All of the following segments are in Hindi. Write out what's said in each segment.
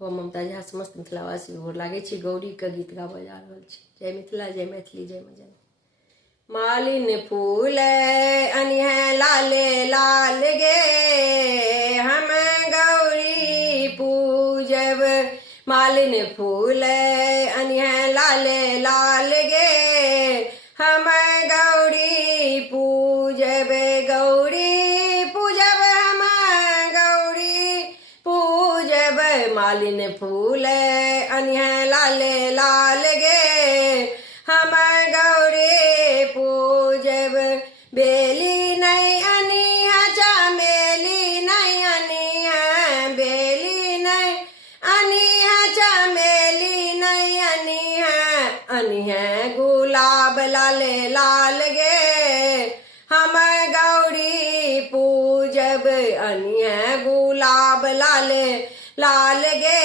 हम ममता झा समस्त मिथिलावासी गोर लागे छी। गौरी के गीत गाबऽ जा रहल छी। जय मिथिला, जय मैथिली, जय मजन। मालिन फूल अनिहे लाले लाल गे, हम गौरी पूजब। मालिन फूल अनिहे लाले लाल गे, हम गौरी पूजब। गौरी पूजब, हम गौरी पूजब। मालिन फूल अनिहे लाले लाल गे, हम गौरी पूजब। बेली नहीं अनिहा चमेली नहीं अनिहा, बेली नहीं अनिहा चमेली नहीं अनिहा, अनिहा गुलाब लाले लाल गे, हम गौरी पूजब। अनिहा गुलाब लाले लाल गे,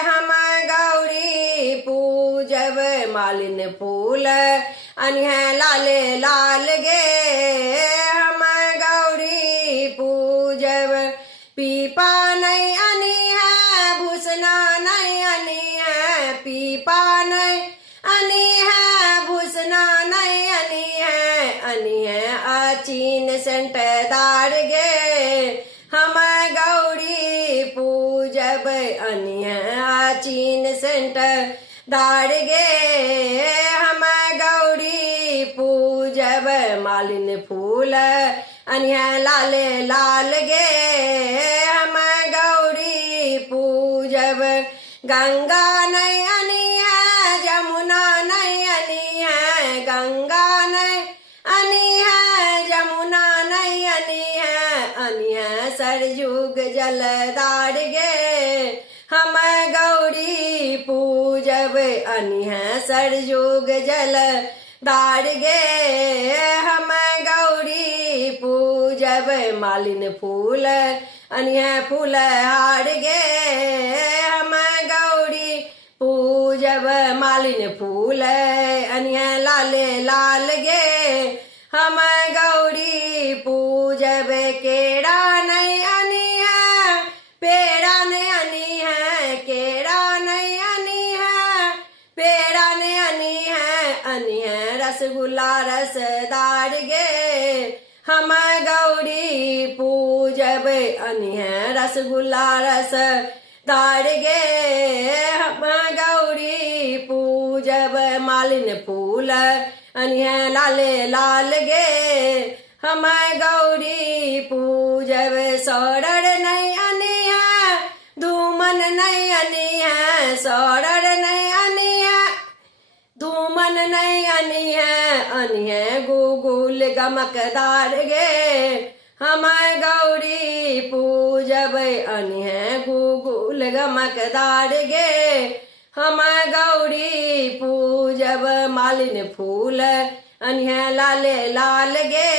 हम गौरी पूजब। मालिन फूल अनिहे लाले लाल गे, हम गौरी पूजब। पीपा नहीं अनिहा भूषणा नहीं अनिहा, पीपा नहीं अनिहा भूषणा नहीं अनिहा, अनिहा अचीन सेंट दार गे, हम गौरी पूजब। अनिहा अचीन सेंट दार गे, हम गौरी पूजब। मालिन फूल अनिहा लाले लाल गे, हम गौरी पूजब। गंगा नहीं अनिहा जमुना नहीं अनिहा, गंगा नहीं अनिहा जमुना नहीं अनिहा, अनिहा सरयुग जलधार गे, हम गौरी पूजब। अनिहा सरयुग जलधार गे, हम गौरी पूजब। मालिन फूल अनिहा फूल हार गे, हम गौरी पूजब। मालिन फूल अनिहा लाले लाल गे, हम गौरी पूजब। केरा नहीं अनिहा पेड़ा नहीं अनिहा, केरा नहीं अनिहा पेड़ा नहीं अनिहा, अनिहा रसगुल्ला रसदार गे, हम गौरी पूजब। अनिहा रसगुल्ला रसदार गे, हम गौरी पूजब। मालिन फूल अनिहा लाले लाल गे, हम गौरी पूजब। सौरड़ नहीं अनिहा धूमन नहीं अनिहा, सौरड़ नहीं अनिहा धूमन नहीं अनिहा, अनिहा गुगुल गमकदार गे, हम गौरी पूजब। अनिहा गुगुल गमकदार गे, हम गौरी पूजब। मालिन फूल अनिहा लाले लाल गे,